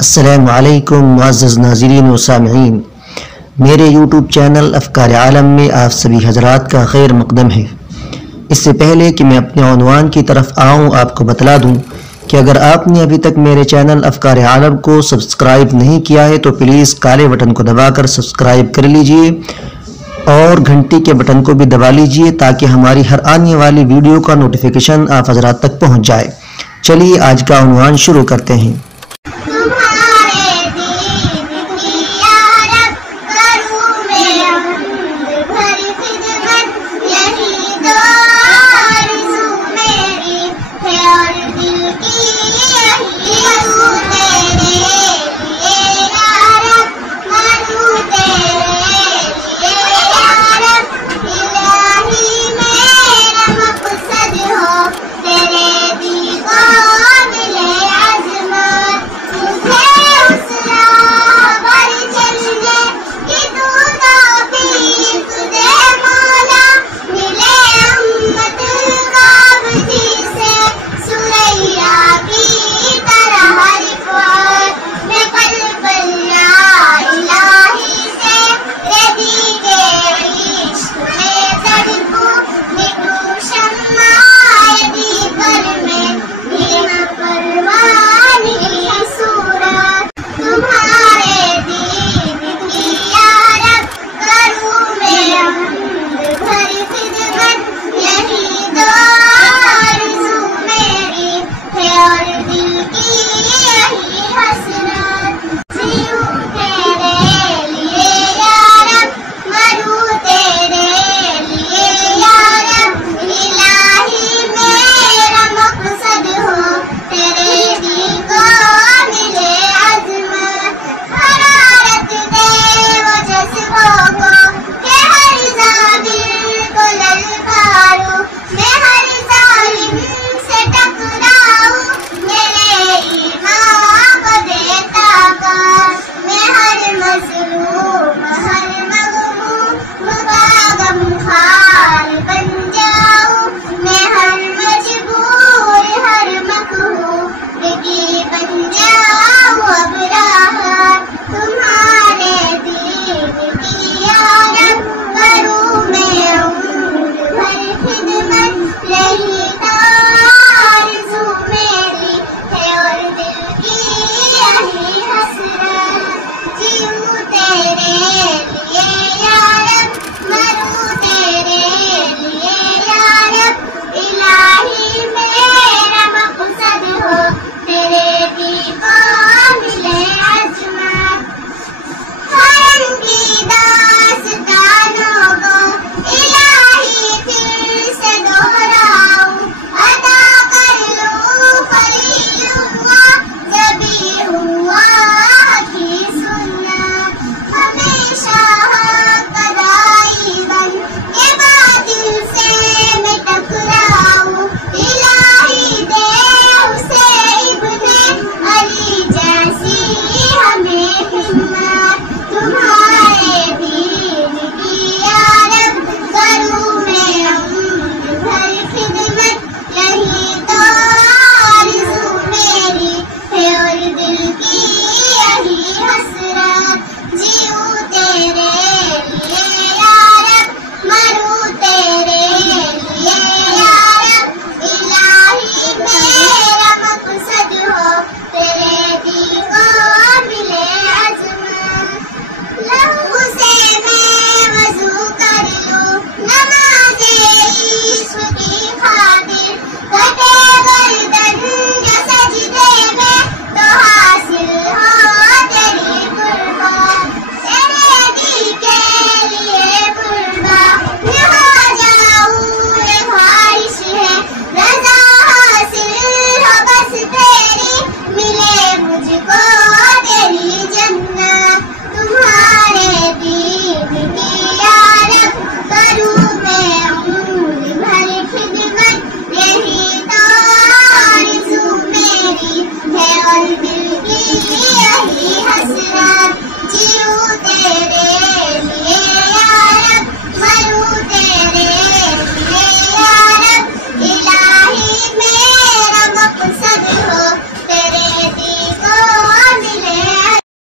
अस्सलामुअलैकुम मुअज़्ज़ज़ नाज़रीन व सामिईन, मेरे यूट्यूब चैनल अफ़कार आलम में आप सभी हज़रात का खैर मक़दम है। इससे पहले कि मैं अपने उन्वान की तरफ आऊँ, आपको बतला दूँ कि अगर आपने अभी तक मेरे चैनल अफ़कार आलम को सब्सक्राइब नहीं किया है तो प्लीज़ काले बटन को दबाकर सब्सक्राइब कर लीजिए और घंटी के बटन को भी दबा लीजिए ताकि हमारी हर आने वाली वीडियो का नोटिफिकेशन आप हज़रात तक पहुँच जाए। चलिए आज का उन्वान शुरू करते हैं।